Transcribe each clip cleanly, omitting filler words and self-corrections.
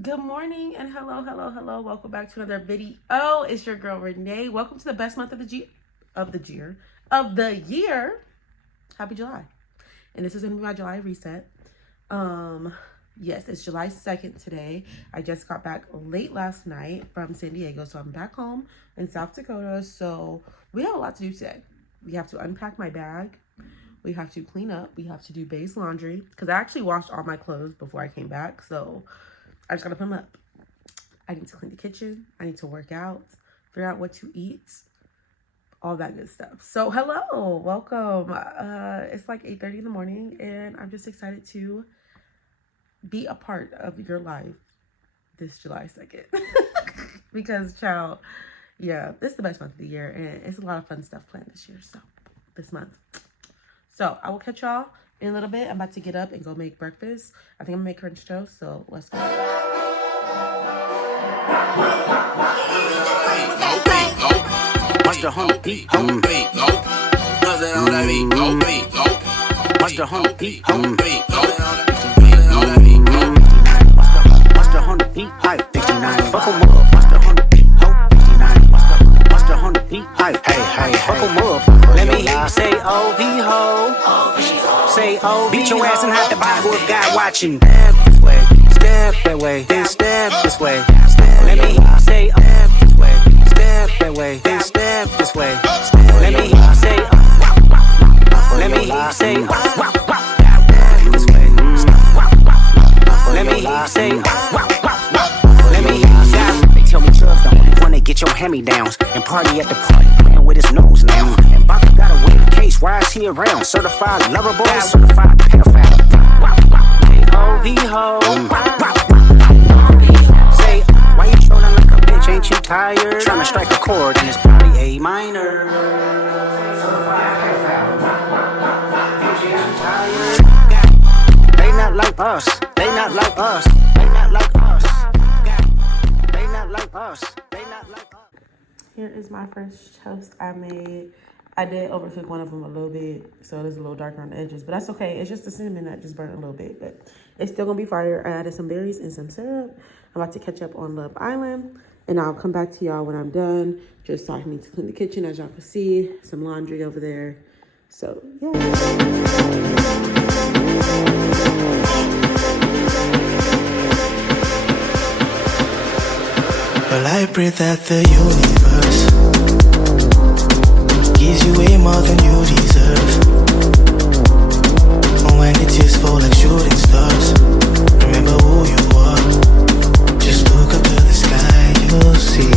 Good morning and hello. Welcome back to another video. It's your girl Renee. Welcome to the best month of the year. Happy July. And this is gonna be my July reset. Yes, it's July 2nd today. I just got back late last night from San Diego, so I'm back home in South Dakota. So we have a lot to do today. We have to unpack my bag. We have to clean up. We have to do base laundry because I actually washed all my clothes before I came back. So I just gotta put them up. I need to clean the kitchen. I need to work out, figure out what to eat, all that good stuff. So hello, welcome. It's like 8:30 in the morning and I'm just excited to be a part of your life this July 2nd. Because child, yeah, this is the best month of the year and it's a lot of fun stuff planned this month. So I will catch y'all in a little bit. I'm about to get up and go make breakfast. I think I'm gonna make French toast, so let's go. Watch the hump beat, hump beat, go. Buzz it on that beat, go beat, go. Watch the hump beat, hump beat, go. Watch the hump beat, hype, 59. Fuck 'em up. Watch the hump beat, ho, 59. Watch the hump beat, hype, hey, fuck 'em up. Let me hear you say O-V ho. Say O-V. Beat your ass and hide the Bible if God watching. Step this way, step that way, then step this way. Let me hear you say step this way, step that way, then step this way. Let me hear you say let me hear you say this way. Let me hear you say let me hear you say. They tell me drugs don't wanna get your hand-me-downs and party at the party playing with his nose now. And Baka got a win case, why is he around? Certified lover boy, certified pedophile. O-V-ho. Say, why you trolling like a bitch? Ain't you tired? Tryna strike a chord and it's probably A minor. Certified pedophile. Ain't you tired? They not like us. They not like us. They not like us. They not like us. They not like us. Here is my French toast I made. I did overcook one of them a little bit, so it is a little darker on the edges, but that's okay. It's just the cinnamon that just burnt a little bit, but it's still gonna be fire. I added some berries and some syrup. I'm about to catch up on Love Island, and I'll come back to y'all when I'm done. Just so I need to clean the kitchen, as y'all can see. Some laundry over there. So, yeah. Well, I pray that the universe gives you way more than you deserve. When the tears fall like shooting stars, remember who you are. Just look up to the sky, you'll see.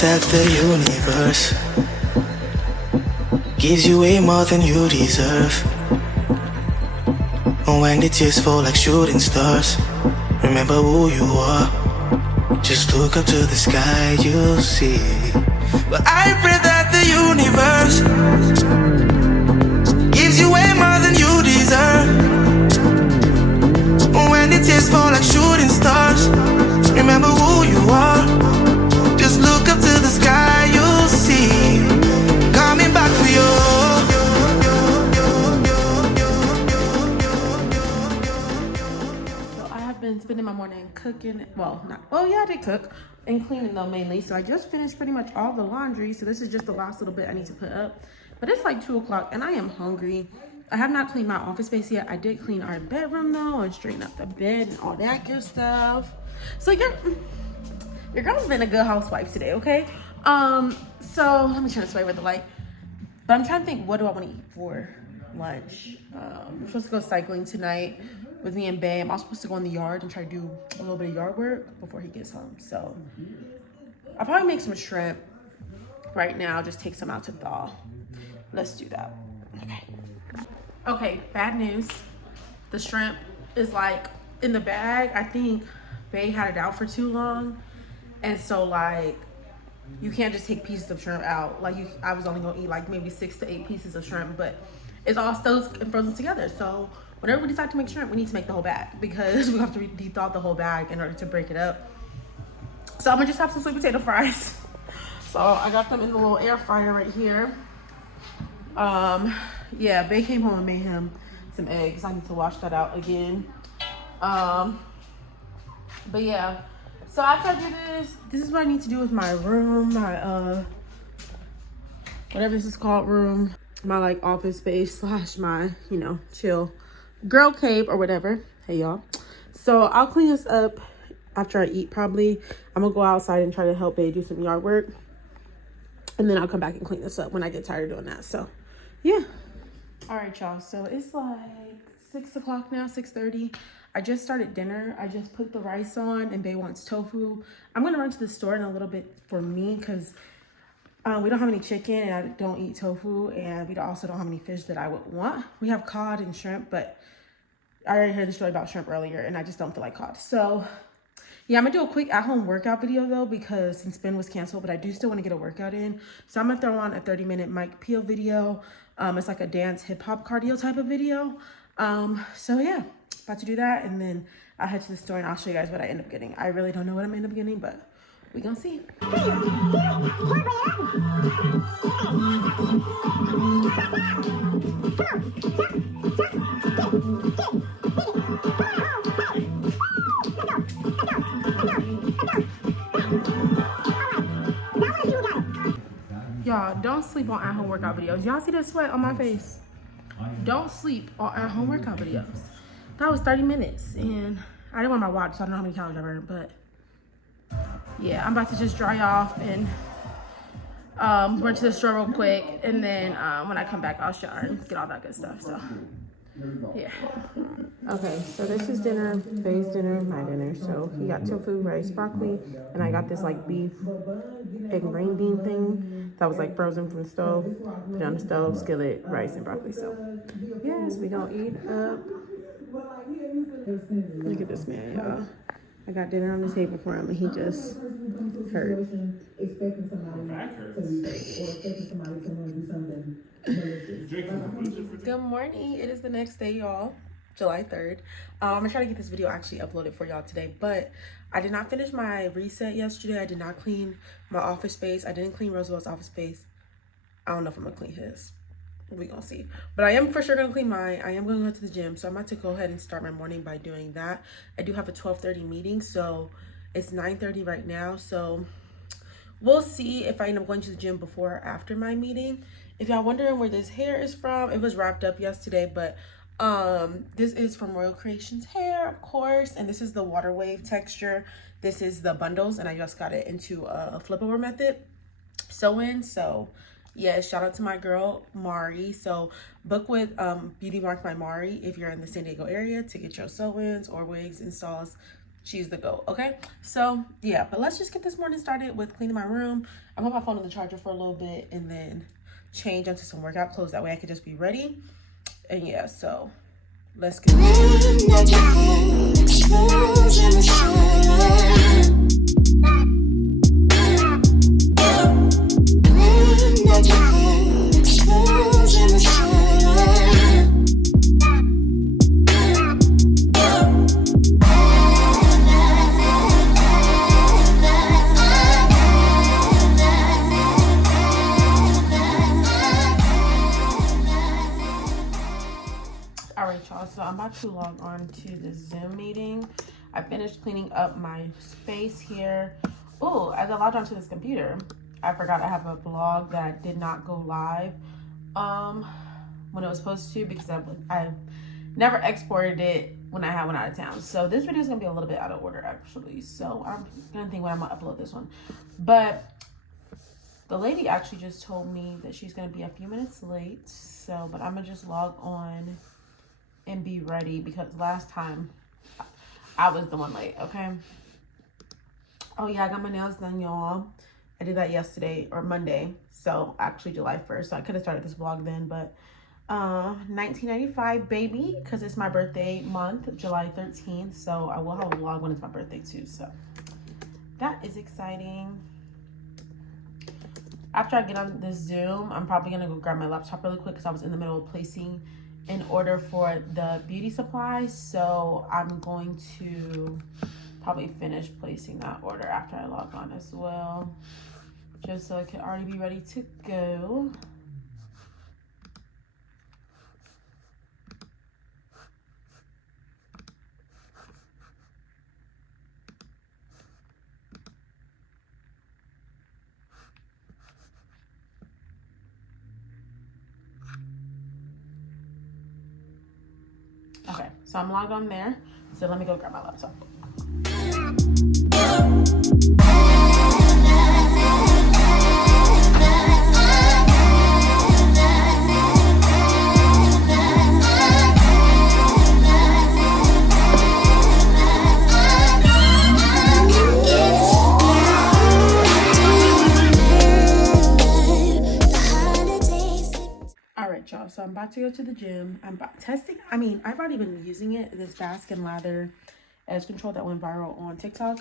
That the universe gives you way more than you deserve. When the tears fall like shooting stars, remember who you are. Just look up to the sky, you'll see. But I pray that the universe gives you way more than you deserve. When the tears fall like shooting stars, remember who you are. Just look up to the sky, you'll see. Coming back for you. So I have been spending my morning cooking. I did cook and cleaning though mainly. So I just finished pretty much all the laundry. So this is just the last little bit I need to put up. But it's like 2 o'clock and I am hungry. I have not cleaned my office space yet. I did clean our bedroom though and straighten up the bed and all that good stuff. So your girl's been a good housewife today, okay? So let me turn this way with the light. But I'm trying to think, what do I want to eat for lunch. I'm supposed to go cycling tonight with me and Bae. I'm also supposed to go in the yard and try to do a little bit of yard work before he gets home. So I'll probably make some shrimp right now, just take some out to thaw. Let's do that. Okay, bad news. The shrimp is like in the bag. I think Bae had it out for too long. And so like, you can't just take pieces of shrimp out. Like I was only gonna eat like maybe 6 to 8 pieces of shrimp, but it's all still frozen together. So whenever we decide to make shrimp, we need to make the whole bag because we have to de-thaw the whole bag in order to break it up. So I'm gonna just have some sweet potato fries. So I got them in the little air fryer right here. Yeah, Bae came home and made him some eggs. I need to wash that out again. But yeah, so after I do this is what I need to do with my room, my whatever this is called, room, my like office space / my, you know, chill girl cave or whatever. Hey y'all. So I'll clean this up after I eat probably. I'm gonna go outside and try to help Bae do some yard work. And then I'll come back and clean this up when I get tired of doing that. So yeah. All right, y'all. So it's like 6 o'clock now, 6:30. I just started dinner. I just put the rice on and Bae wants tofu. I'm going to run to the store in a little bit for me because we don't have any chicken and I don't eat tofu. And we also don't have any fish that I would want. We have cod and shrimp, but I already heard the story about shrimp earlier and I just don't feel like cod. So yeah, I'm going to do a quick at-home workout video though because since spin was canceled, but I do still want to get a workout in. So I'm going to throw on a 30-minute Mike Peel video. It's like a dance hip-hop cardio type of video. So yeah, about to do that and then I'll head to the store and I'll show you guys what I end up getting. I really don't know what I'm end up getting, but we gonna see. Y'all, don't sleep on at-home workout videos. Y'all see the sweat on my face? Don't sleep on at-home workout videos. That was 30 minutes and I didn't want my watch, so I don't know how many calories I burned, but yeah, I'm about to just dry off and run to the store real quick, and then when I come back, I'll shower and get all that good stuff. So yeah. Okay, so this is dinner, Bae's dinner, my dinner. So he got tofu, rice, broccoli, and I got this like beef egg and green bean thing that was like frozen from the stove. Put it on the stove, skillet, rice, and broccoli. So yes, we gonna eat up. Look at this man, y'all. I got dinner on the table for him and he just hurt. Good morning. It is the next day, y'all. July 3rd. I'm gonna try to get this video actually uploaded for y'all today, but I did not finish my reset yesterday. I did not clean my office space. I didn't clean Roosevelt's office space. I don't know if I'm gonna clean his. We gonna see, but I am for sure gonna clean mine. I am gonna go to the gym, so I'm about to go ahead and start my morning by doing that. I do have a 12:30 meeting, so it's 9:30 right now, so we'll see if I end up going to the gym before or after my meeting. If y'all wondering where this hair is from, it was wrapped up yesterday, but this is from Royal Creations hair, of course, and this is the water wave texture. This is the bundles, and I just got it into a flip over method sew-in. So yes, shout out to my girl Mari. So book with Beauty Mark by Mari if you're in the San Diego area to get your sew-ins or wigs and saws. She's the go. Okay, so yeah, but let's just get this morning started with cleaning my room. I'm gonna put my phone on the charger for a little bit and then change into some workout clothes. That way I can just be ready. And yeah, so let's get so I'm about to log on to the Zoom meeting. I finished cleaning up my space here. Oh, as I logged onto this computer, I forgot I have a blog that did not go live when it was supposed to because I never exported it when I went out of town. So this video is gonna be a little bit out of order actually. So I'm gonna think when I'm gonna upload this one. But The lady actually just told me that she's gonna be a few minutes late. So, but I'm gonna just log on and be ready because last time I was the one late, okay? Oh yeah, I got my nails done, y'all. I did that yesterday or Monday. So actually July 1st. So I could have started this vlog then, but 1995 baby, because it's my birthday month, July 13th. So I will have a vlog when it's my birthday too. So that is exciting. After I get on this Zoom, I'm probably gonna go grab my laptop really quick because I was in the middle of placing an order for the beauty supplies. So I'm going to probably finish placing that order after I log on as well, just so it can already be ready to go. Okay, so I'm logged on there. So let me go grab my laptop. Y'all, so I'm about to go to the gym. I'm about testing. I mean, I've already been using it, this Baskin Lather edge control that went viral on TikTok,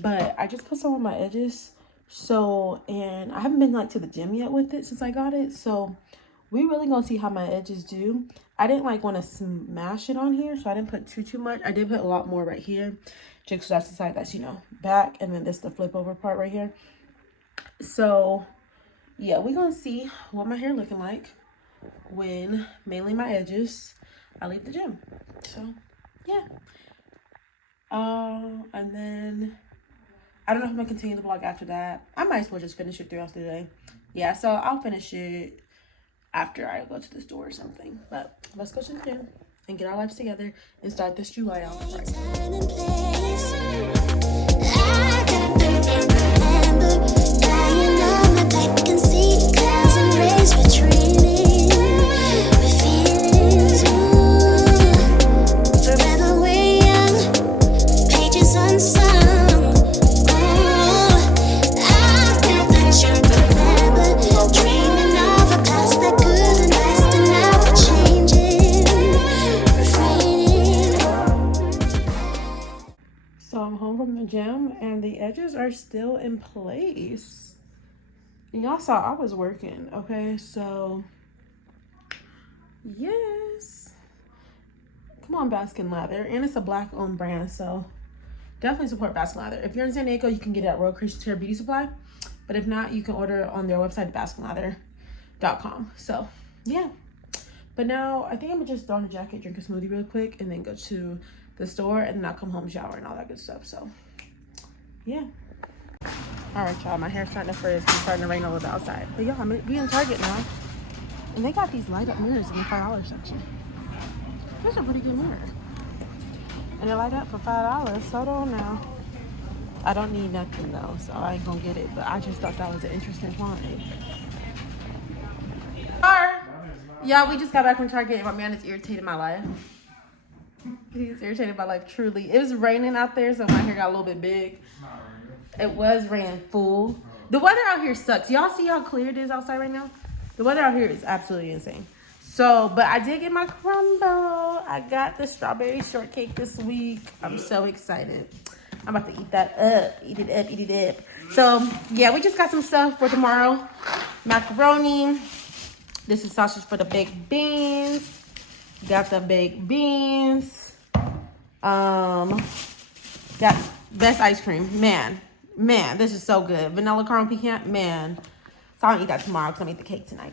but I just put some on my edges. So, and I haven't been like to the gym yet with it since I got it, so we really gonna see how my edges do. I didn't like want to smash it on here, so I didn't put too much. I did put a lot more right here, just so that's the side that's, you know, back, and then this the flip over part right here. So yeah, we're gonna see what my hair looking like when mainly my edges I leave the gym. So yeah, and then I don't know if I'm gonna continue the vlog after that. I might as well just finish it throughout the day. Yeah, so I'll finish it after I go to the store or something. But let's go to the gym and get our lives together and start this July out right. So I'm home from the gym and the edges are still in place. Y'all saw I was working, okay? So yes, come on, Baskin Lather. And it's a black owned brand, so definitely support Baskin Lather. If you're in San Diego, you can get it at Royal Christian Hair Beauty Supply, but if not, you can order it on their website, baskinlather.com. So yeah, but now I think I'm gonna just throw on a jacket, drink a smoothie real quick, and then go to the store, and then I'll come home, shower, and all that good stuff. So yeah. All right, y'all, my hair's starting to frizz. It's starting to rain a little bit outside, but y'all, we in Target now, and they got these light up mirrors in the $5 section. This is a pretty good mirror, and they light up for $5. Hold on now. I don't need nothing though, so I ain't gonna get it, but I just thought that was an interesting find. Yeah, we just got back from Target, and my man is irritating my life. He's irritated by life, truly. It was raining out there, so my hair got a little bit big. It was raining full. The weather out here sucks. Y'all see how clear it is outside right now? The weather out here is absolutely insane. So, but I did get my crumble. I got the strawberry shortcake this week. I'm so excited. I'm about to eat that up. Eat it up, eat it up. So, yeah, we just got some stuff for tomorrow. Macaroni. This is sausage for the baked beans. Got the baked beans. Got best ice cream. Man, this is so good. Vanilla caramel pecan, man. So I'm gonna eat that tomorrow because I'm gonna eat the cake tonight.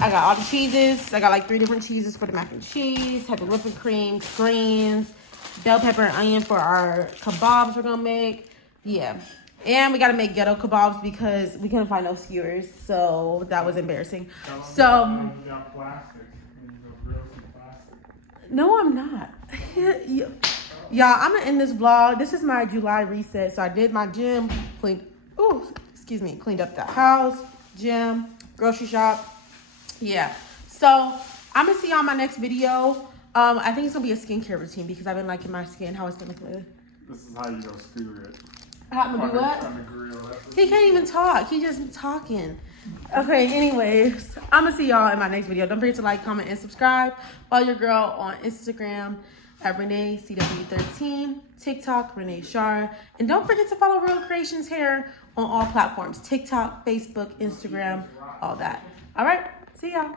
I got all the cheeses. I got like 3 different cheeses for the mac and cheese, heavy whipping cream, greens, bell pepper and onion for our kebabs we're gonna make. Yeah. And we gotta make ghetto kebabs because we couldn't find no skewers. So that was embarrassing. So no, I'm not. Y'all, I'm gonna end this vlog. This is my July reset. So I did my gym, cleaned. Ooh, cleaned up the house, gym, grocery shop. Yeah. So I'm gonna see y'all in my next video. I think it's gonna be a skincare routine because I've been liking my skin, how it's been looking lately. This is how you go skewer it. How I'm gonna do what? On the grill. That's He can't even talk. He just talking. Okay, anyways, I'm gonna see y'all in my next video. Don't forget to like, comment, and subscribe. Follow your girl on Instagram at Renee CW13, TikTok Renee Shar, and don't forget to follow Real Creations Hair on all platforms: TikTok, Facebook, Instagram, all that. All right, see y'all.